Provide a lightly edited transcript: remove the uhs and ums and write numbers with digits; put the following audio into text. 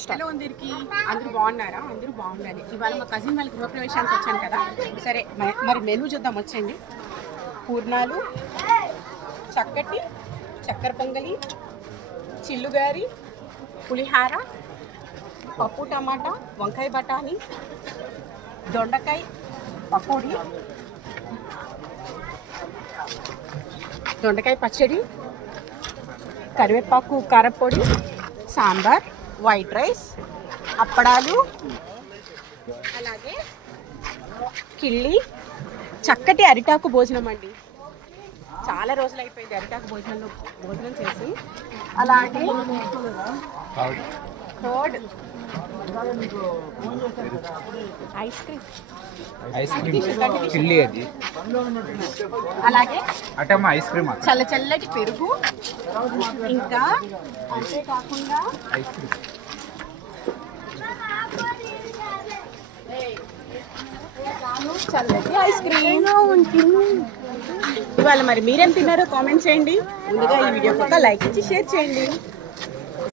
Hello అందరికి, అందరూ బాగున్నారా? అందరూ బాగుండాలి. ఇవాళ మా కజిన్ వాళ్ళ గృహప్రవేశానికి వచ్చాను కదా. సరే మరి మెనూ చూద్దాం, వచ్చండి. పూర్ణాలు, చక్కటి చక్కెర పొంగలి, చిల్లుగారి, పులిహార, పప్పు టమాటా, వంకాయ బఠానీ, దొండకాయ పకోడీ, దొండకాయ పచ్చడి, కరివేపాకు కారపొడి, సాంబార్, వైట్ రైస్, అప్పడాలు, అలాగే కిళ్ళి, చక్కటి అరిటాకు భోజనం అండి. చాలా రోజులు అయిపోయింది అరిటాకు భోజనం చేసి. అలాగే కర్డ్, ఐస్ క్రీమ్, అలాగే చల్లటి పెరుగు, ఇంకా అంతేకాకుండా చల్లటి ఐస్ క్రీమ్. ఇవాళ మరి మీరేం తిన్నారో కామెంట్ చేయండి. ముందుగా ఈ వీడియోకి ఒక లైక్ ఇచ్చి షేర్ చేయండి.